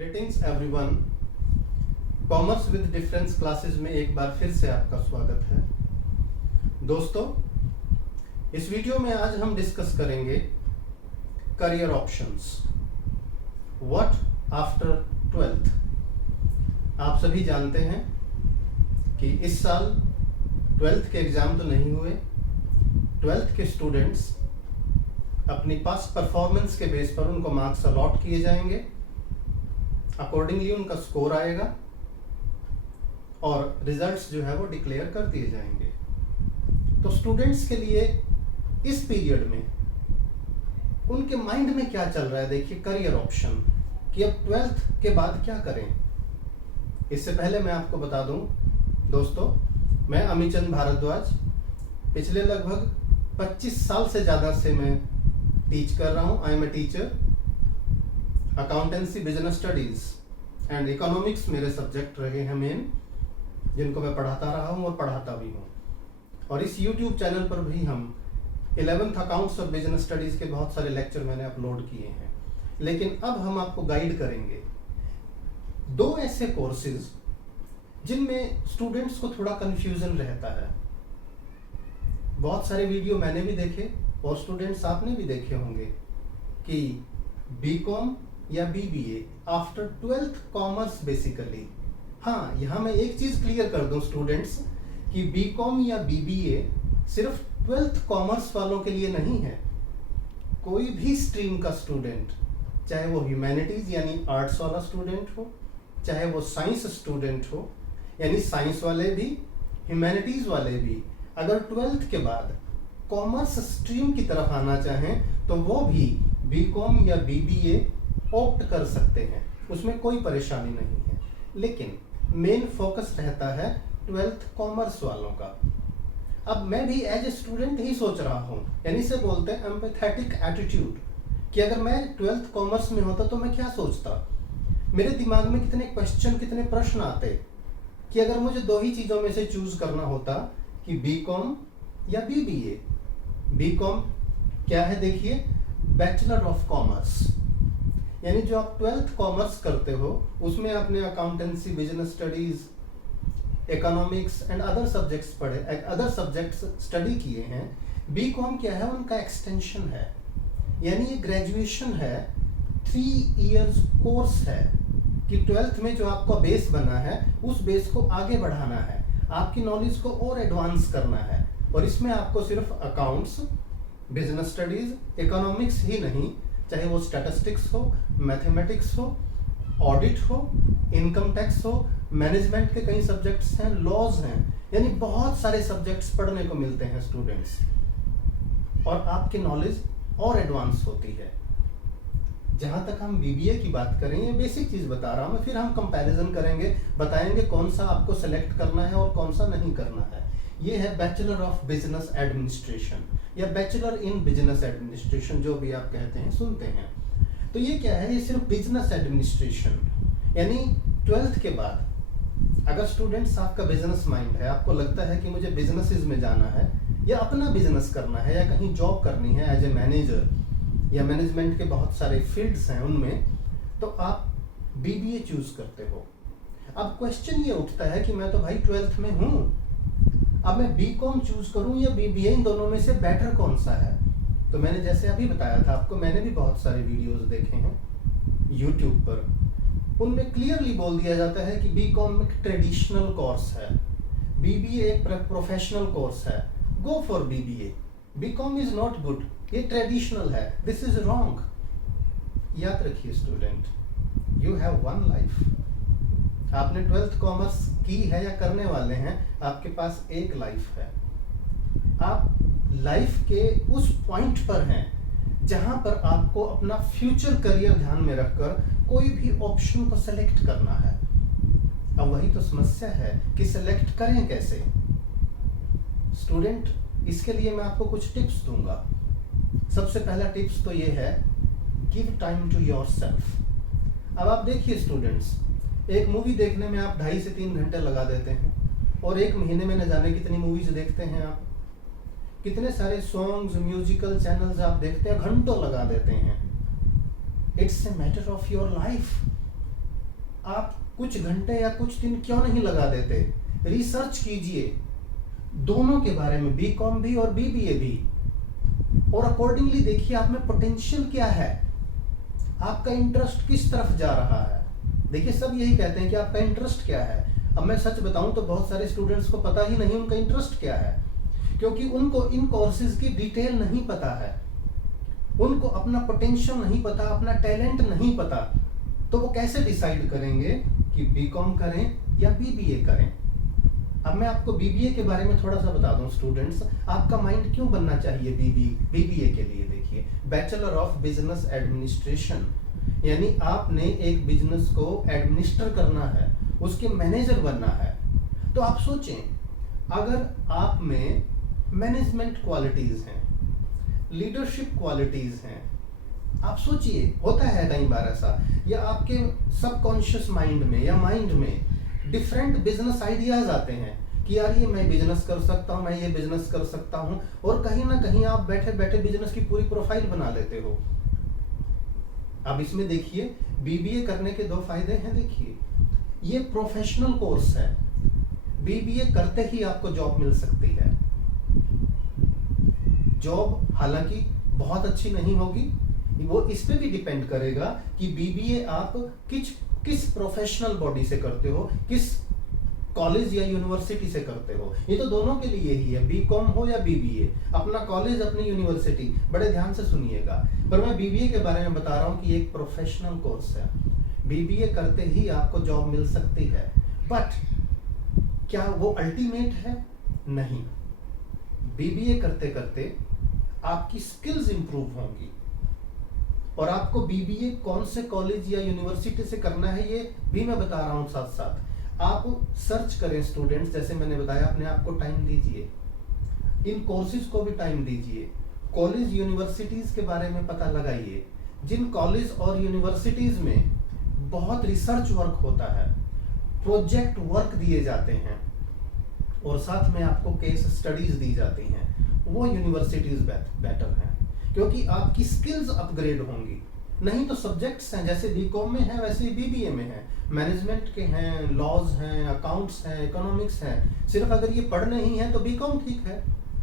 Greetings everyone. Commerce with difference classes में एक बार फिर से आपका स्वागत है। दोस्तों, इस वीडियो में आज हम डिस्कस करेंगे career options. What after 12th। आप सभी जानते हैं कि इस साल 12th के एग्जाम तो नहीं हुए। 12th के स्टूडेंट्स अपनी पास्ट परफॉर्मेंस के बेस पर उनको मार्क्स अलॉट किए जाएंगे, अकॉर्डिंगली उनका स्कोर आएगा और रिजल्ट्स जो है वो डिक्लेयर कर दिए जाएंगे। तो स्टूडेंट्स के लिए इस पीरियड में उनके माइंड में क्या चल रहा है, देखिए करियर ऑप्शन कि अब 12th के बाद क्या करें। इससे पहले मैं आपको बता दूं दोस्तों, मैं अमीचंद भारद्वाज पिछले लगभग 25 साल से ज़्यादा से मैं टीच कर रहा हूं। I am a teacher. Accountancy, business studies and economics मेरे सब्जेक्ट रहे हैं मेन, जिनको मैं पढ़ाता रहा हूं और पढ़ाता भी हूं। और इस YouTube चैनल पर भी हम 11th अकाउंट्स और बिजनेस स्टडीज के बहुत सारे लेक्चर मैंने अपलोड किए हैं। लेकिन अब हम आपको गाइड करेंगे दो ऐसे कोर्सेज जिनमें स्टूडेंट्स को थोड़ा कंफ्यूजन रहता है। बहुत सारे वीडियो मैंने भी देखे और स्टूडेंट्स आपने भी देखे होंगे कि बीकॉम या BBA after 12th commerce basically. हाँ, यहाँ मैं एक चीज क्लियर कर दूं स्टूडेंट्स कि बीकॉम या बीबीए सिर्फ 12th कॉमर्स वालों के लिए नहीं है। कोई भी स्ट्रीम का स्टूडेंट, चाहे वो ह्यूमैनिटीज यानी आर्ट्स वाला स्टूडेंट हो, चाहे वो साइंस स्टूडेंट हो यानी साइंस वाले भी, ह्यूमैनिटीज वाले भी, अगर 12th के बाद कॉमर्स स्ट्रीम की तरफ आना चाहें तो वो भी बीकॉम या बीबीए ऑप्ट कर सकते हैं, उसमें कोई परेशानी नहीं है। लेकिन मेन फोकस रहता है 12th कॉमर्स वालों का। अब मैं भी एज ए स्टूडेंट ही सोच रहा हूँ, यानी से बोलते हैं एम्पैथेटिक एटीट्यूड, कि अगर मैं 12th कॉमर्स में होता तो मैं क्या सोचता। मेरे दिमाग में कितने क्वेश्चन, कितने प्रश्न आते कि अगर मुझे दो ही चीज़ों में से चूज करना होता कि बीकॉम या बीबीए। बीकॉम क्या है, देखिए, बैचलर ऑफ कॉमर्स, यानी जो आप 12th कॉमर्स करते हो उसमें आपने accountancy, business studies, economics and other subjects पढ़े, अदर सब्जेक्ट्स स्टडी किए हैं। बीकॉम क्या है, उनका एक्सटेंशन है, यानी ये ग्रेजुएशन है, 3 इयर्स कोर्स है कि 12th में जो आपका बेस बना है उस बेस को आगे बढ़ाना है, आपकी नॉलेज को और एडवांस करना है। और इसमें आपको सिर्फ अकाउंट्स, बिजनेस स्टडीज, इकोनॉमिक्स ही नहीं, चाहे वो स्टैटिस्टिक्स हो, मैथमेटिक्स हो, ऑडिट हो, इनकम टैक्स हो, मैनेजमेंट के कई सब्जेक्ट्स हैं, लॉज हैं, यानी बहुत सारे सब्जेक्ट्स पढ़ने को मिलते हैं स्टूडेंट्स, और आपकी नॉलेज और एडवांस होती है। जहां तक हम बीबीए की बात करें, ये बेसिक चीज बता रहा हूं मैं, फिर हम कंपैरिजन करेंगे, बताएंगे कौन सा आपको सेलेक्ट करना है और कौन सा नहीं करना है। ये है बैचलर ऑफ बिजनेस एडमिनिस्ट्रेशन या बैचलर इन बिजनेस एडमिनिस्ट्रेशन, जो भी आप कहते हैं, सुनते हैं। तो ये क्या है, ये सिर्फ बिजनेस एडमिनिस्ट्रेशन, यानी 12th के बाद अगर स्टूडेंट्स आपका बिजनेस माइंड है, आपको लगता है कि मुझे बिजनेसेस में जाना है या अपना बिजनेस करना है या कहीं जॉब करनी है एज ए मैनेजर, या मैनेजमेंट के बहुत सारे फील्ड्स हैं उनमें, तो आप बीबीए चूज करते हो। अब क्वेश्चन ये उठता है कि मैं तो भाई 12th में हूँ, अब मैं बीकॉम चूज करूं या बीबीए, इन दोनों में से बेटर कौन सा है। तो मैंने जैसे अभी बताया था आपको, मैंने भी बहुत सारे वीडियोस देखे हैं YouTube पर, उनमें क्लियरली बोल दिया जाता है कि बीकॉम एक ट्रेडिशनल कोर्स है, बीबीए एक प्रोफेशनल कोर्स है, go for BBA. BCom is not good, ये ट्रेडिशनल है, दिस इज रॉन्ग। याद रखिए student, you have one life. आपने 12th कॉमर्स की है या करने वाले हैं, आपके पास एक लाइफ है। आप लाइफ के उस पॉइंट पर हैं जहां पर आपको अपना फ्यूचर करियर ध्यान में रखकर कोई भी ऑप्शन को सेलेक्ट करना है। अब वही तो समस्या है कि सेलेक्ट करें कैसे। स्टूडेंट, इसके लिए मैं आपको कुछ टिप्स दूंगा। सबसे पहला टिप्स तो ये है, गिव टाइम टू योरसेल्फ। अब आप देखिए स्टूडेंट्स, एक मूवी देखने में आप 2.5 से 3 घंटे लगा देते हैं और एक महीने में न जाने कितनी मूवीज देखते हैं आप, कितने सारे सॉन्ग्स, म्यूजिकल चैनल्स आप देखते हैं, घंटों लगा देते हैं। It's a matter of your life. आप कुछ घंटे या कुछ दिन क्यों नहीं लगा देते, रिसर्च कीजिए दोनों के बारे में, बीकॉम भी और बीबीए भी, और अकॉर्डिंगली देखिए आप में पोटेंशियल क्या है, आपका इंटरेस्ट किस तरफ जा रहा है। देखिए सब यही कहते हैं कि आपका इंटरेस्ट क्या है। अब मैं सच बताऊं तो बहुत सारे स्टूडेंट्स को पता ही नहीं उनका इंटरेस्ट क्या है, क्योंकि उनको इन कोर्सेज की डिटेल नहीं पता है, उनको अपना पोटेंशियल नहीं पता, अपना टैलेंट नहीं पता, तो वो कैसे डिसाइड करेंगे कि बीकॉम करें या बीबीए करें। अब मैं आपको बीबीए के बारे में थोड़ा सा बता दूं स्टूडेंट्स, आपका माइंड क्यों बनना चाहिए बीबीए के लिए। देखिए बैचलर ऑफ बिजनेस एडमिनिस्ट्रेशन, यानी आपने एक बिजनेस को एडमिनिस्टर करना है, उसके मैनेजर बनना है। तो आप सोचें अगर आप में मैनेजमेंट क्वालिटीज हैं, लीडरशिप क्वालिटीज हैं, आप सोचिए होता है कई बार ऐसा, या आपके सबकॉन्शियस माइंड में या माइंड में डिफरेंट बिजनेस आइडियाज आते हैं कि यार ये मैं बिजनेस कर सकता हूँ, मैं ये बिजनेस कर सकता हूँ, और कहीं ना कहीं आप बैठे बैठे बिजनेस की पूरी प्रोफाइल बना लेते हो। अब इसमें देखिए बीबीए करने के 2 फायदे हैं। देखिए ये प्रोफेशनल कोर्स है, बीबीए करते ही आपको जॉब मिल सकती है। जॉब हालांकि बहुत अच्छी नहीं होगी, वो इस पे भी डिपेंड करेगा कि बीबीए आप किस प्रोफेशनल बॉडी से करते हो, किस कॉलेज या यूनिवर्सिटी से करते हो। ये तो दोनों के लिए ही है, बीकॉम हो या बीबीए, अपना कॉलेज अपनी यूनिवर्सिटी, बड़े ध्यान से सुनिएगा। पर मैं बीबीए के बारे में बता रहा हूँ कि एक प्रोफेशनल कोर्स है, बीबीए करते ही आपको जॉब मिल सकती है। बट क्या वो अल्टीमेट है? नहीं। बीबीए करते करते आपकी स्किल्स इंप्रूव होंगी, और आपको बीबीए कौन से कॉलेज या यूनिवर्सिटी से करना है ये भी मैं बता रहा हूं। साथ साथ आप सर्च करें स्टूडेंट्स, जैसे मैंने बताया, अपने आप को टाइम दीजिए, इन कोर्सेज को भी टाइम दीजिए, कॉलेज यूनिवर्सिटीज के बारे में पता लगाइए। जिन कॉलेज और यूनिवर्सिटीज में बहुत रिसर्च वर्क होता है, प्रोजेक्ट वर्क दिए जाते हैं, और साथ में आपको केस स्टडीज दी जाती हैं, वो यूनिवर्सिटीज बेटर हैं, क्योंकि आपकी स्किल्स अपग्रेड होंगी। नहीं तो सब्जेक्ट्स हैं जैसे बीकॉम में है वैसे ही बीबीए में है, मैनेजमेंट के हैं, लॉज हैं, अकाउंट्स हैं, इकोनॉमिक्स हैं। सिर्फ अगर ये पढ़ने ही हैं तो बीकॉम ठीक है,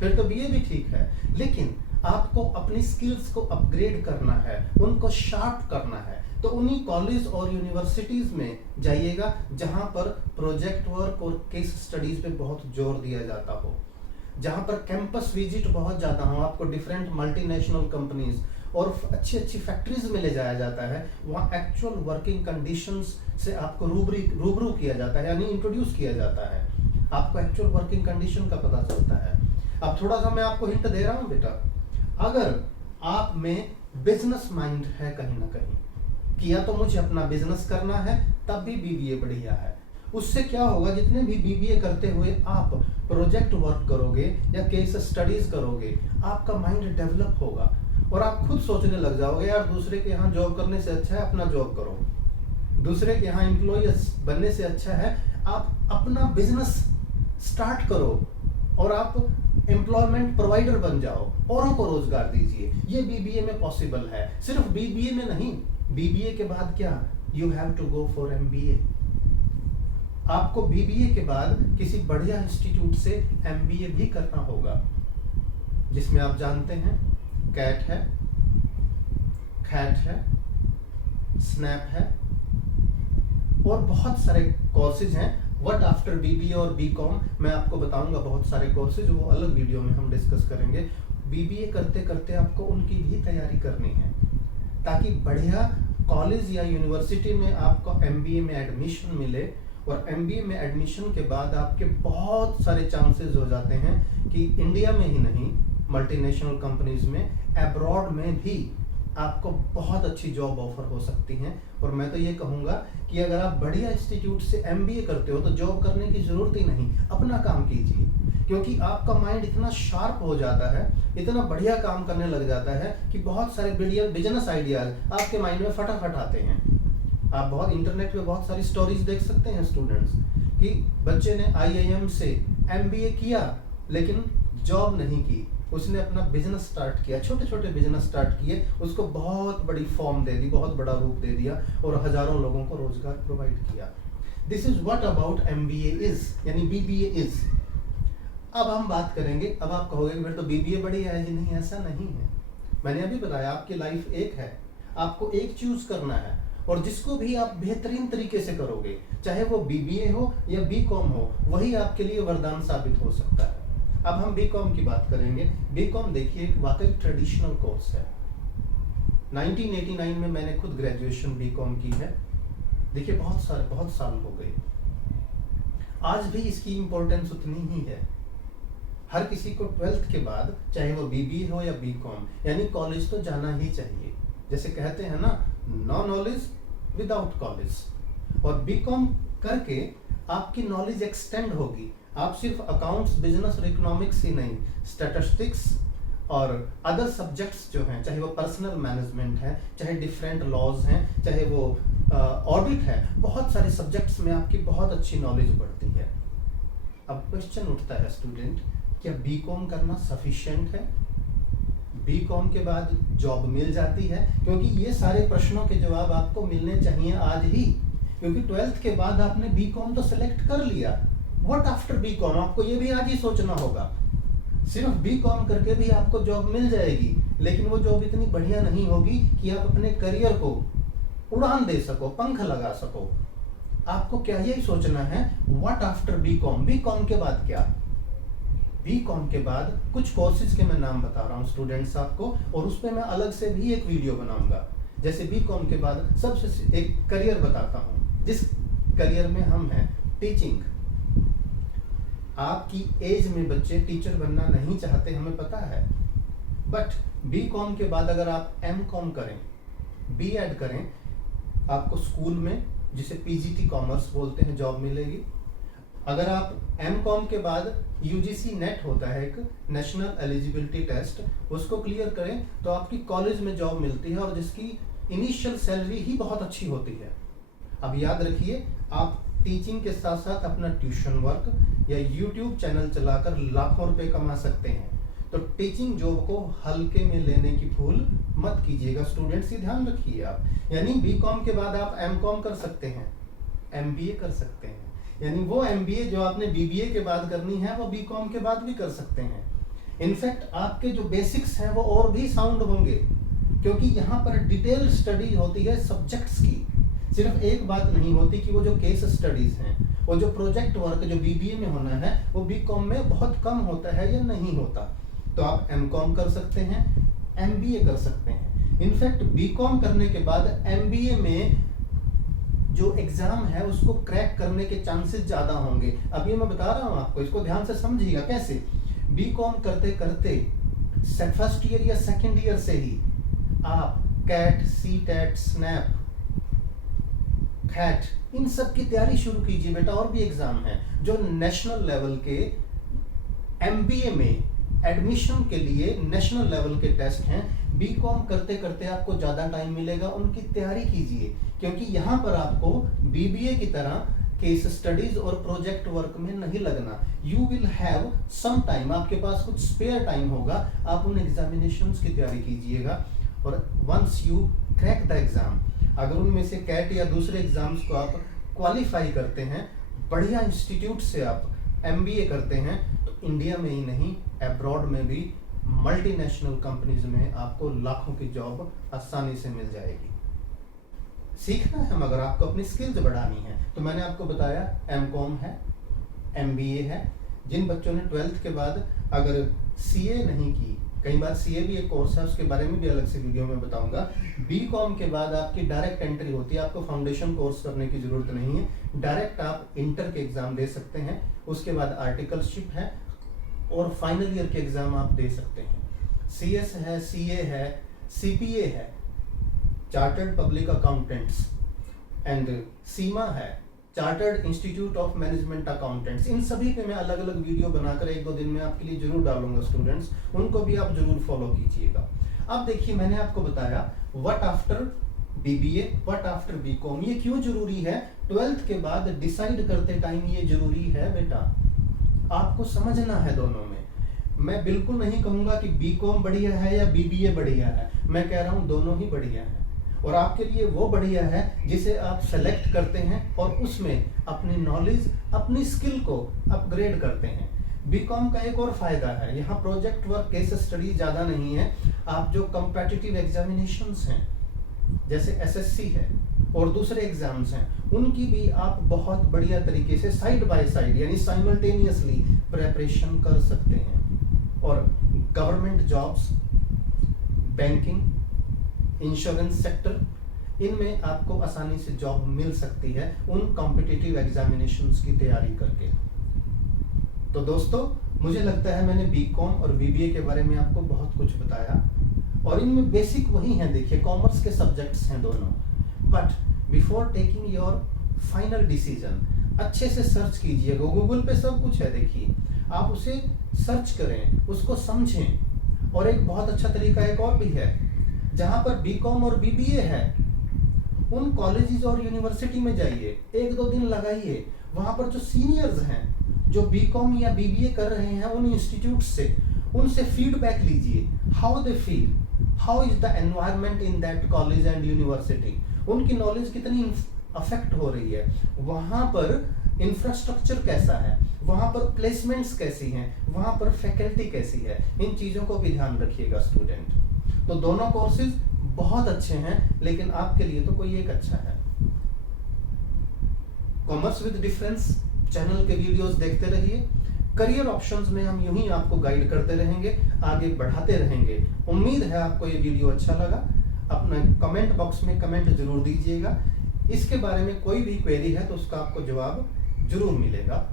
फिर तो बीए भी ठीक है, लेकिन आपको अपनी स्किल्स को अपग्रेड करना है, उनको शार्प करना है। तो उन्हीं कॉलेज और यूनिवर्सिटीज में जाइएगा जहां पर प्रोजेक्ट वर्क और केस स्टडीज पे बहुत जोर दिया जाता हो, जहां पर कैंपस विजिट बहुत ज्यादा हो, आपको डिफरेंट मल्टीनेशनल कंपनीज और अच्छी अच्छी फैक्ट्रीज में ले जाया जाता है, वहाँ एक्चुअल वर्किंग कंडीशंस से आपको रूबरू किया जाता है, यानी इंट्रोड्यूस किया जाता है, आपको एक्चुअल वर्किंग कंडीशन का पता चलता है। अब थोड़ा सा मैं आपको हिंट दे रहा हूँ बेटा, अगर आप में बिजनेस माइंड है कहीं ना कहीं कि या तो मुझे अपना बिजनेस करना है, तब भी बीबीए बढ़िया है। उससे क्या होगा, जितने भी बीबीए करते हुए आप प्रोजेक्ट वर्क करोगे या केस स्टडीज करोगे, आपका माइंड डेवलप होगा और आप खुद सोचने लग जाओगे यार दूसरे के यहाँ जॉब करने से अच्छा है अपना जॉब करो, दूसरे के यहाँ एम्प्लॉय बनने से अच्छा है आप अपना बिजनेस स्टार्ट करो और आप एम्प्लॉयमेंट प्रोवाइडर बन जाओ, औरों को रोजगार दीजिए। ये बीबीए में पॉसिबल है। सिर्फ बीबीए में नहीं, बीबीए के बाद क्या, you have to go for MBA. आपको बीबीए के बाद किसी बढ़िया इंस्टीट्यूट से एमबीए भी करना होगा, जिसमें आप जानते हैं कैट है, खैट है, स्नैप है और बहुत सारे कोर्सेज हैं। व्हाट आफ्टर बीबीए और बीकॉम मैं आपको बताऊंगा, बहुत सारे कोर्सेज, वो अलग वीडियो में हम डिस्कस करेंगे। बीबीए करते करते आपको उनकी भी तैयारी करनी है ताकि बढ़िया कॉलेज या यूनिवर्सिटी में आपको एमबीए में एडमिशन मिले, और एमबीए में एडमिशन के बाद आपके बहुत सारे चांसेस हो जाते हैं कि इंडिया में ही नहीं, मल्टीनेशनल कंपनीज में, अब्रॉड में भी आपको बहुत अच्छी जॉब ऑफर हो सकती हैं। और मैं तो ये कहूँगा कि अगर आप बढ़िया इंस्टीट्यूट से एमबीए करते हो तो जॉब करने की जरूरत ही नहीं, अपना काम कीजिए, क्योंकि आपका माइंड इतना शार्प हो जाता है, इतना बढ़िया काम करने लग जाता है कि बहुत सारे बिजनेस आइडियाज आपके माइंड में फटाफट आते हैं। आप बहुत इंटरनेट पे बहुत सारी स्टोरीज देख सकते हैं स्टूडेंट्स कि बच्चे ने आईआईएम से एमबीए किया लेकिन जॉब नहीं की, उसने अपना बिजनेस स्टार्ट किया, छोटे छोटे बिजनेस स्टार्ट किए, उसको बहुत बड़ी फॉर्म दे दी, बहुत बड़ा रूप दे दिया और हजारों लोगों को रोजगार प्रोवाइड किया। This is what about MBA is, यानी BBA इज। अब हम बात करेंगे, अब आप कहोगे कि फिर तो BBA बढ़िया है जी। नहीं, ऐसा नहीं है। मैंने अभी बताया आपकी लाइफ एक है, आपको एक चूज करना है और जिसको भी आप बेहतरीन तरीके से करोगे, चाहे वो BBA हो या BCom हो, वही आपके लिए वरदान साबित हो सकता है। अब हम BCom की बात करेंगे। BCom देखिए एक वाकई ट्रेडिशनल कोर्स है। 1989 में मैंने खुद ग्रेजुएशन BCom की है। देखिए बहुत साल हो गए, आज भी इसकी इंपॉर्टेंस उतनी ही है। हर किसी को 12th के बाद, चाहे वो BBA हो या BCom, यानी कॉलेज तो जाना ही चाहिए। जैसे कहते हैं ना, नो नॉलेज विदाउट कॉलेज। और BCom करके आपकी नॉलेज एक्सटेंड होगी। आप सिर्फ अकाउंट्स, बिजनेस और इकोनॉमिक्स ही नहीं, स्टैटिस्टिक्स और अदर सब्जेक्ट्स जो हैं, चाहे वो पर्सनल मैनेजमेंट है, चाहे डिफरेंट लॉज हैं, चाहे वो ऑडिट है, बहुत सारे सब्जेक्ट्स में आपकी बहुत अच्छी नॉलेज बढ़ती है। अब क्वेश्चन उठता है स्टूडेंट, क्या BCom करना सफिशिएंट है? BCom के बाद जॉब मिल जाती है? क्योंकि ये सारे प्रश्नों के जवाब आपको मिलने चाहिए आज ही, क्योंकि 12th के बाद आपने BCom तो सिलेक्ट कर लिया। व्हाट आफ्टर BCom, आपको ये भी आज ही सोचना होगा। सिर्फ BCom करके भी आपको जॉब मिल जाएगी, लेकिन वो जॉब इतनी बढ़िया नहीं होगी कि आप अपने करियर को उड़ान दे सको, पंख लगा सको। आपको क्या यही सोचना है, व्हाट आफ्टर BCom, BCom के बाद क्या? BCom के बाद कुछ कोर्सेज के मैं नाम बता रहा हूँ स्टूडेंट्स आपको, और उस पर मैं अलग से भी एक वीडियो बनाऊंगा। जैसे BCom के बाद सबसे एक करियर बताता हूँ, जिस करियर में हम हैं, टीचिंग। आपकी एज में बच्चे टीचर बनना नहीं चाहते, हमें पता है, बट BCom के बाद अगर आप MCom करें, B.Ed करें, आपको स्कूल में, जिसे PGT कॉमर्स बोलते हैं, जॉब मिलेगी। अगर आप MCom के बाद UGC नेट होता है, एक नेशनल एलिजिबिलिटी टेस्ट, उसको क्लियर करें तो आपकी कॉलेज में जॉब मिलती है और जिसकी इनिशियल सैलरी ही बहुत अच्छी होती है। अब याद रखिए, आप टीचिंग के साथ साथ अपना ट्यूशन वर्क या YouTube चैनल चलाकर लाखों रुपए कमा सकते हैं। तो टीचिंग जॉब को हल्के में लेने की भूल मत कीजिएगा स्टूडेंट्स, ये ध्यान रखिए आप। यानी BCom के बाद आप MCom कर सकते हैं, MBA कर सकते हैं, यानी वो MBA जो आपने BBA के बाद करनी है, वो BCom के बाद भी कर सकते हैं। इनफैक्ट आपके जो बेसिक्स हैं वो और भी साउंड होंगे, क्योंकि यहाँ पर डिटेल स्टडी होती है सब्जेक्ट्स की। सिर्फ एक बात नहीं होती कि वो जो केस स्टडीज हैं, वो जो प्रोजेक्ट वर्क जो BBA में होना है, वो BCom में बहुत कम होता है या नहीं होता। तो आप MCom कर सकते हैं, MBA कर सकते हैं। इनफैक्ट BCom करने के बाद MBA में जो एग्जाम है उसको क्रैक करने के चांसेस ज्यादा होंगे। अब ये मैं बता रहा हूं आपको, इसको ध्यान से समझिएगा। कैसे? BCom करते करते फर्स्ट ईयर या सेकेंड ईयर से ही आप कैट, CTET, स्नैप, खैट, इन सब की तैयारी शुरू कीजिए बेटा। और भी एग्जाम हैं जो नेशनल लेवल के MBA में एडमिशन के लिए नेशनल लेवल के टेस्ट हैं। BCom करते करते आपको ज्यादा टाइम मिलेगा, उनकी तैयारी कीजिए, क्योंकि यहाँ पर आपको BBA की तरह केस स्टडीज और प्रोजेक्ट वर्क में नहीं लगना। You will have some time, आपके पास कुछ स्पेयर टाइम होगा, आप उन एग्जामिनेशंस की तैयारी कीजिएगा। और once you crack the exam, अगर उनमें से कैट या दूसरे एग्जाम्स को आप क्वालिफाई करते हैं, बढ़िया इंस्टीट्यूट से आप MBA करते हैं, तो इंडिया में ही नहीं, अब्रॉड में भी मल्टीनेशनल कंपनीज में आपको लाखों की जॉब आसानी से मिल जाएगी। सीखना है मगर आपको अपनी स्किल्स बढ़ानी है। तो मैंने आपको बताया MCom है, MBA है। जिन बच्चों ने 12th के बाद अगर CA नहीं की, कई बार CA भी एक कोर्स है, उसके बारे में भी अलग से वीडियो में बताऊंगा। BCom के बाद आपकी डायरेक्ट एंट्री होती है, आपको फाउंडेशन कोर्स करने की जरूरत नहीं है, डायरेक्ट आप इंटर के एग्जाम दे सकते हैं। उसके बाद आर्टिकलशिप है और फाइनल ईयर के एग्जाम आप दे सकते हैं। CS है, CA है, CPA है, chartered public accountants, and CIMA है, chartered institute of management accountants. इन सभी पे मैं अलग अलग वीडियो बनाकर 1-2 दिन में आपके लिए जरूर डालूंगा स्टूडेंट्स, उनको भी आप जरूर फॉलो कीजिएगा। अब देखिए, मैंने आपको बताया what after BBA, what after BCom। ये क्यों जरूरी है? 12th के बाद डिसाइड करते टाइम ये जरूरी है बेटा, आपको समझना है दोनों में। मैं बिल्कुल नहीं कहूंगा कि बीकॉम बढ़िया है या बीबीए बढ़िया है, मैं कह रहा हूं दोनों ही बढ़िया है। और आपके लिए वो बढ़िया है जिसे आप सेलेक्ट करते हैं और उसमें अपनी नॉलेज, अपनी स्किल को अपग्रेड करते हैं। बीकॉम का एक और फायदा है, यहाँ प्रोजेक्ट वर्क, केस स्टडी ज्यादा नहीं है। आप जो कॉम्पिटिटिव एग्जामिनेशंस हैं जैसे एसएससी है और दूसरे एग्जाम्स हैं, उनकी भी आप बहुत बढ़िया तरीके से साइड बाय साइड यानी साइमल्टेनियसली प्रेपरेशन कर सकते हैं। और government jobs, banking, insurance sector, इनमें आपको आसानी से जॉब मिल सकती है उन कॉम्पिटिटिव एग्जामिनेशंस की तैयारी करके। तो दोस्तों, मुझे लगता है मैंने बीकॉम और बीबीए के बारे में आपको बहुत कुछ बताया और इनमें बेसिक वही हैं। देखिए, कॉमर्स के सब्जेक्ट्स हैं दोनों, but before taking your final decision अच्छे से सर्च कीजिएगा। गूगल पे सब कुछ है, देखिए आप उसे सर्च करें, उसको समझें। और एक बहुत अच्छा तरीका एक और भी है, जहां पर बीकॉम और बीबीए है उन कॉलेजेस और यूनिवर्सिटी में जाइए, 1-2 दिन लगाइए, वहां पर जो सीनियर्स हैं जो बीकॉम या बीबीए कर रहे हैं उन इंस्टीट्यूट से, उनसे फीडबैक लीजिए, how they feel, how is the environment in that college and university, उनकी नॉलेज कितनी अफेक्ट हो रही है, वहां पर इंफ्रास्ट्रक्चर कैसा है, वहां पर प्लेसमेंट्स कैसी हैं, वहां पर फैकल्टी कैसी है, इन चीजों को भी ध्यान रखिएगा स्टूडेंट। तो दोनों कोर्सेज बहुत अच्छे हैं, लेकिन आपके लिए तो कोई एक अच्छा है। कॉमर्स विद डिफरेंस चैनल के वीडियोस देखते रहिए। करियर ऑप्शंस में हम यूं ही आपको गाइड करते रहेंगे, आगे बढ़ाते रहेंगे। उम्मीद है आपको ये वीडियो अच्छा लगा। अपना कमेंट बॉक्स में कमेंट जरूर दीजिएगा। इसके बारे में कोई भी क्वेरी है तो उसका आपको जवाब जरूर मिलेगा।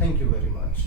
Thank you very much.